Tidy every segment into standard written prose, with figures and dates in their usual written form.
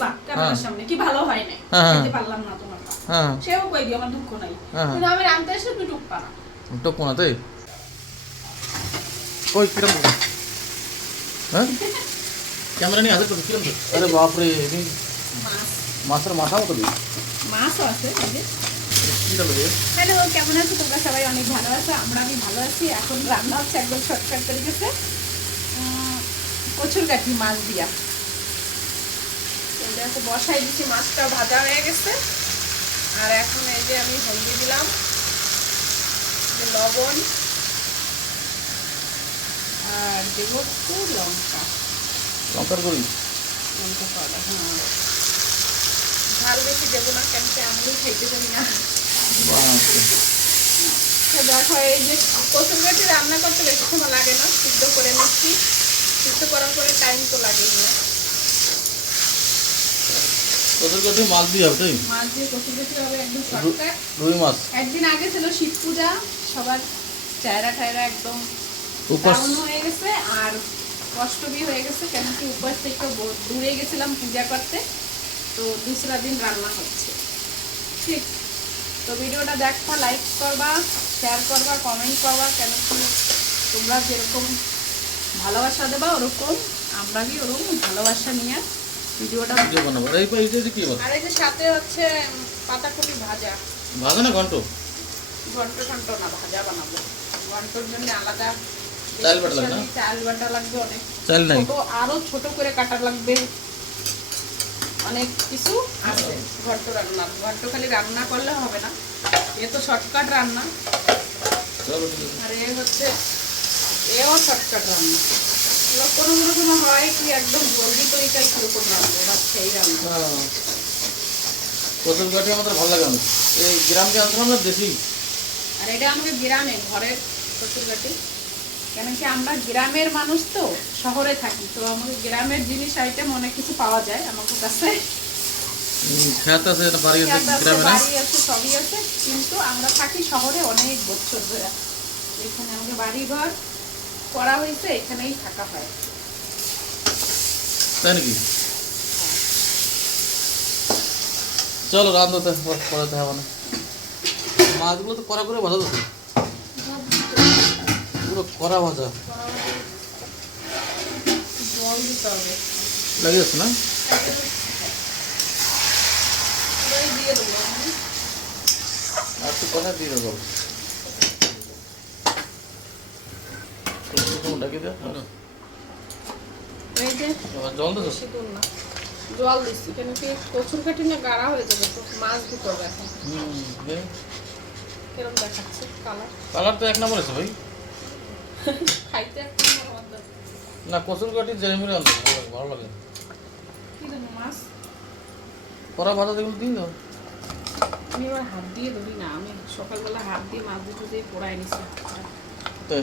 দেবা ক্যামেরার সামনে কি ভালো হয় না খেতে পারলাম না তোমার সেও কই দিও আমার দুঃখ নাই কিন্তু আমি রান্তে এসে তুই টুক পানা টুক না তাই কই কিরম হ্যাঁ ক্যামেরা নিয়ে হাতে তো কিরম আরে বাপ রে এই মাছের মাথা মতো দিই মাছও আছে এই যে কিটা লাগে হ্যালো কেমন আছো তোমরা সবাই অনেক ভালো আছো আমি ভালো আছি এখন রান্না হচ্ছে একদম শর্টকাট করে গেছে কচুর গাঠি মাছ দিয়া দেখো বসাই দিচ্ছি মাছটা ভাজা হয়ে গেছে আর এখন এই যে আমি হলদি দিলাম লবণ আর দেবো একটু লঙ্কার গুঁড়ি লঙ্কা পাউডার হ্যাঁ ঝাল বেশি দেবো না কেন আমিও খাইতে জানি না দেখো এই যে কচুর গাঠি রান্না করতে বেশি সময় লাগে না সিদ্ধ করে নিচ্ছি সিদ্ধ করার পরে টাইম তো লাগেই না কচুর গাঠি মাছ দিয়ে হবে তাই মাছ দিয়ে কচুর গাঠি হবে একদম শর্টকাট রুই মাছ একদিন আগে ছিল শিব পূজা সবার চেহারা ঠায়রা একদম ডাউন হয়ে গেছে আর কষ্ট বি হয়ে গেছে কেন কি উপর থেকে দূরে গেছিলাম পূজা করতে তো दूसरा দিন রান্না হচ্ছে ঠিক তো ভিডিওটা দেখবা লাইক করবা শেয়ার করবা কমেন্ট করবা কেন কি তোমরা যেরকম ভালোবাসা দেবা ওরকম আমরা কি ওরকম ভালোবাসা নিয়ে ভিডিওটা বানাবো এই পাইতে কি বল আর এই যে সাথে হচ্ছে পাতাকপি ভাজা ভাজা না ঘন্ট ঘন্ট না ভাজা বানাবো ঘন্টর জন্য আলাদা চাল বাটা লাগবে না চাল বাটা লাগবে অনেক চাল নাই ছোট আরো ছোট করে কাটা লাগবে অনেক কিছু আছে ঘন্ট রান্না ঘন্ট খালি রান্না করলে হবে না এ তো শর্টকাট রান্না আর এ হচ্ছে এও শর্টকাট রান্না কোনো কোনো সময় হয় কি একদম জলদি তরিকায় কিরকম রান্না এবার সেই রান্না কচুর গাঠি আমাদের ভালো লাগে এই গ্রামকে আনতাম না দেশি আর এটা আমাকে গ্রামে ঘরের কচুর গাঠি কেন কি আমরা গ্রামের মানুষ তো শহরে থাকি তো আমাদের গ্রামের জিনিস আইটেম অনেক কিছু পাওয়া যায় আমাদের কাছে খেত আছে বাড়ি আছে গ্রামে না বাড়ি আছে সবই আছে কিন্তু আমরা থাকি শহরে অনেক বছর ধরে এখানে আমাকে বাড়ি ঘর করা হয়েছে এখানেই থাকা হয় তাই নাকি চলো রান্নাতে পড়াতে হবে না মাছগুলো তো কড়া করে ভাজা তো পুরো কড়া ভাজা জল দিতে হবে লাগে যাচ্ছে না দিয়ে দেবো আর তো কথা দিয়ে দেবো ডাকি দে এই যে জল তো বেশি দূর না জল দিচ্ছি কেন কি কচুর কাঠি না গাঢ়া হয়ে যাবে তো মাছ দিতে হবে এখন কিরম দেখাচ্ছে কালার তো এক নম্বর আছে ভাই খাইতে একটা না কচুর কাঠি জেমিরে আনতে ভালো লাগে কি দেবো মাছ কড়া ভাজা যেগুলো দিয়ে দাও আমি এবার হাত দিয়ে ধরি না আমি সকালবেলা হাত দিয়ে মাছ দিতে দিয়ে পোড়াই নিছি তাই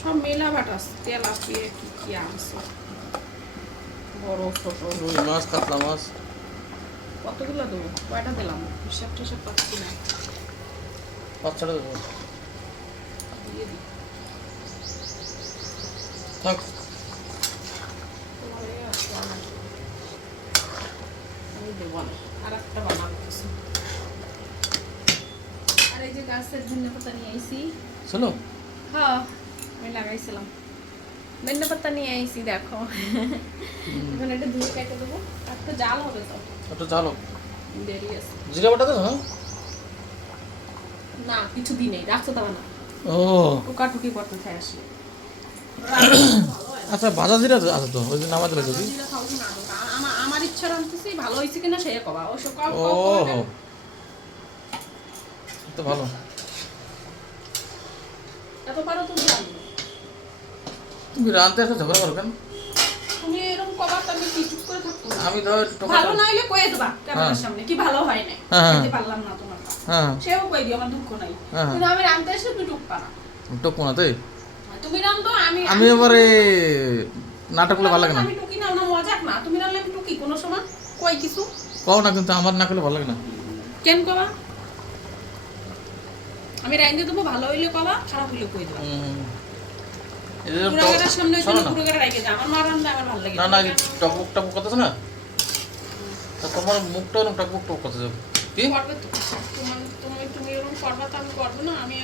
সব মেলা বাটাস তেল আপিয়ে কি আনছে বড় ছোট রুই মাছ কাতলা মাছ কতগুলো দেবো কয়টা দিলাম হিসাব টিসাব পাচ্ছি না 5-6টা দেবো দিয়ে দিই থাক আমি দেবো না আর একটা বানাবো কিছু আর এই যে গাছের ধনে পাতা নিয়ে আইছি চলো হ্যাঁ আমি লাগাইছিলাম ধনে পাতা নিয়ে আইছি দেখো এখন এটা ধুয়ে কেটে দেবো একটা জাল হবে তো একটু চালো দেরি আছে জিরা বাটা দেবো হ্যাঁ না কিছু দিন নেই রাখতে দেবে না ও টুকাটুকি করতে চাই আসি আচ্ছা ভাজা জিরা আছে তো ওই যে নামা দিলে যদি আমার ইচ্ছা রাখতেছি ভালো হয়েছে কিনা সে কবা ও সকাল ও তো ভালো এত পারো তুমি জানো তুমি রানতে এসে ঝগড়া করো কেন তুমি এরকম কবা আমি কি চুপ করে থাকবো আমি ধর ভালো না হইলে কয়ে দেবা ক্যামেরার সামনে কি ভালো হয় না খেতে পারলাম না তোমার সেও কই দিও আমার দুঃখ নাই কিন্তু আমি রান্তে এসে তুই টুক পানা টুক না তাই তুমি রান্তো আমি এবারে নাটকগুলো ভালো লাগে না আমি টুকি না না মজাক না তুমি রান্নলে আমি টুকি কোনো সময় কই কিছু কও না কিন্তু আমার না করলে ভালো লাগে না কেন কবা আমি রাইন্দে দেবো ভালো হইলে কবা খারাপ হইলে কই দেবা এদের পুরোটার সামনে শোনো না। পুরোটা রেখে দাও, আমার মা রান্না আমার ভালো লাগে না না টকবক টকবক করতেছে না, তা তোমার মুখটা ওরকম টকবক টক করতেছে কি? করবে তো তুমি এরকম করবা তো আমি করবো না, আমি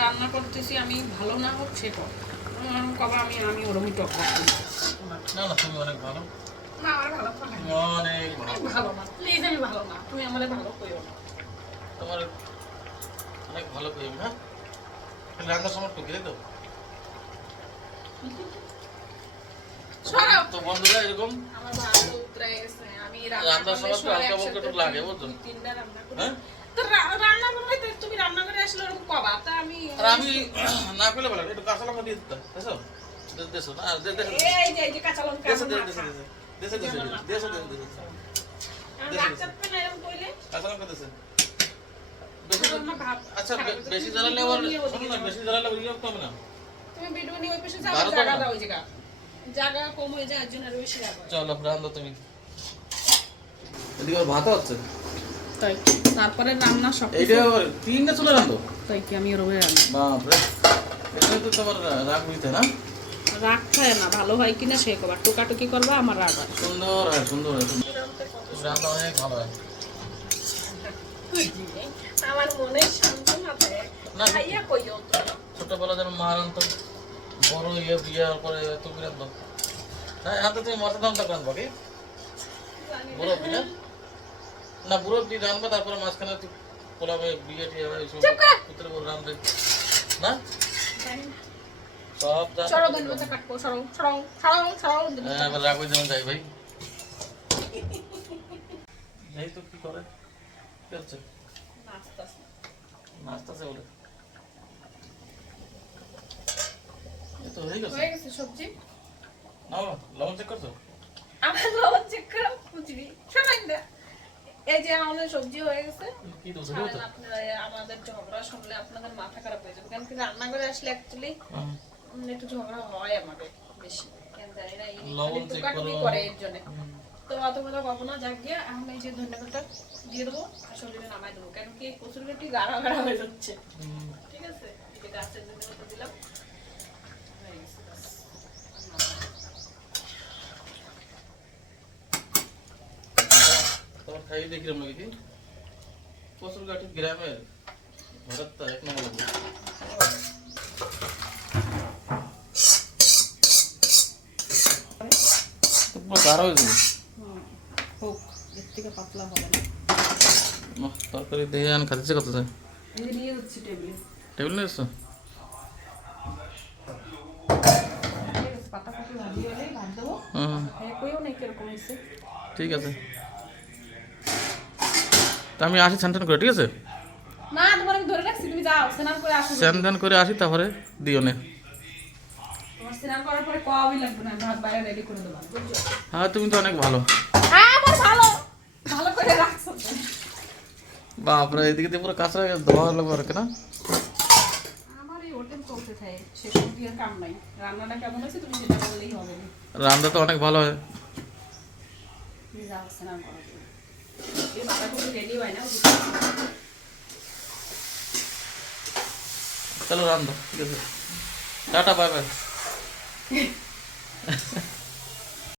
রান্না করতেছি, আমি ভালো না হোক সে কর, এরকম কবা আমি ওরকমই টক করতেছি। না না তুমি অনেক ভালো, না আমার ভালো করে না। অনেক ভালো, আমি ভালো না, প্লিজ আমি ভালো না, তুমি আমাদের ভালো কইও না। তোমার অনেক ভালো করি আমি, হ্যাঁ রান্নার সময় টুকে তো। সরাও। তো বন্ধুরা এরকম আমার ভালো উতরাই গেছে, আমি রান্নার সময় একটু হালকা বলতে একটু লাগে, বুঝছো? তিনটা রান্না করি। হ্যাঁ তো রান্না করলে তো তুমি রান্না করে আসলে ওরকম কবা, তা আমি আর আমি না পেলে বলে একটু কাঁচা লঙ্কা দিয়ে দিতাম, বুঝছো? দেশো না এই যে কাঁচা লঙ্কা দেশো আমার দেশো মাথা। দেশো দেশো দেশো দেশো দেশো আমি রাগ চাপবে না এরকম কইলে। কাঁচা লঙ্কা দেশো বেশি। আমার ভাব আচ্ছা খারাপ হচ্ছে। বেশি তুমি জ্বালালে ভিডিও আবার নিয়ে ওদিকে শোনো না, যাও। বেশি জ্বালালে ইয়ে হবে না। তুমি ভিডিও নিয়ে ওই পাশে যাও, ভালো জায়গা করো না। দাও ওই জায়গা। জায়গা কম হয়ে যায়, এর জন্য আরো বেশি রাগ হয়। চলো রান্না তুমি, এদিকে আবার ভাত হচ্ছে, তাই তারপরে রান্না সব এইটা আবার তিনটা চলে রান্ধো, তাই কি আমি ওরকম রান্না বাপরে এটা তো তোমার রাগ নিতে না, রাগ খায় না, ভালো হয় কিনা সে কবার, টোকাটুকি করবা আমার রাগ হয়। সুন্দর হয় সুন্দর হয়, রান্না অনেক ভালো হয়। আমার মনে শান্তি মাথায় না, খাইয়া কইও তো। ছোটবেলা যেন মা রান্ধতো, বড় বিয়ার পরে তুমি রান্ধো, হ্যাঁ এখন তো তুমি মশলা দামটা রান্ধবো কি বুড়ো না, না বুড়ো দিয়ে রানবে, তারপরে মাঝখানে তুই পোলাবে বিয়ে টিয়ে এইসব পুত্রে বল রান্ধবে না, সব জানো। সরো ধন্যবাদ কাটবো, সরো সরো সরো সরো। হ্যাঁ এবার রাখবে যেমন যাই ভাই, এই তো কি করে কি হচ্ছে, নাচতেছে বলে এই তো হয়ে গেছে। হয়ে গেছে সবজি। না লবণ চেক করছো? আমার লবণ চেক করো বুঝবি শোনাই না। এই যে আমাদের সবজি হয়ে গেছে। কি দোষ ছাড়েন, তো? আপনারা আমাদের ঝগড়া শুনলে আপনাদের মাথা খারাপ হয়ে যাবে, কারণ কি রান্না করে আসলে অ্যাকচুয়ালি একটু ঝগড়া হয় আমাদের বেশি, কেন জানি না, এই লবণ খালি check টুকাটুকি করো। করে এর জন্য। তো অত কথা কখনো না, যাক গিয়া এখন এই যে ধন্যবাদটা দিয়ে দেবো, আসলে নামাই দেবো, কেন কি কচুর গাটি গাড়া গাড়া হয়ে যাচ্ছে। ঠিক আছে, এই যে গাছের ধন্যবাদটা দিলাম, হয়ে গেছে ব্যাস। তোমার খাই দেখলাম নাকি কি কচুর গাঠি গ্রামের ঘরের তো এক নম্বর লাগবে। তো পুরো গাঢ় হয়ে যাবে। হোক, এর থেকে পাতলা হবে না। তরকারি দিয়ে আন খাচ্ছে কত যায়, এই যে নিয়ে যাচ্ছি টেবিলে। টেবিল নিয়ে এসছো? পাতা পাতা ভাজি হলে ভাত দেবো, হ্যাঁ কইও না কিরকম হয়েছে। ঠিক আছে, তা আমি আসি স্নান করে, ঠিক আছে? না তোমার আমি ধরে রাখছি, তুমি যাও স্নান করে আসো। স্নান করে আসি তারপরে দিও নে। তোমার স্নান করার পরে কওয়াই লাগবে না, ভাত বাইরে রেডি করে দেবো, বুঝছো? হ্যাঁ তুমি তো অনেক ভালো, হ্যাঁ আমার ভালো, ভালো করে রাখছো তো। বাপরে এদিকে দিয়ে পুরো কাঁচা ধোয়া লাগবে আর কি না। আমার এই হোটেল চলতে থাকে, সেসব দিয়ে কাম নাই। রান্নাটা কেমন হয়েছে তুমি সেটা বললেই হবে না। রান্না তো অনেক ভালো হয়। তুমি যাও স্নান করার জন্য। এই বাটাগুলো রেডি হয় না, চলো রান্ধো, ঠিক আছে, টাটা বাই বাই।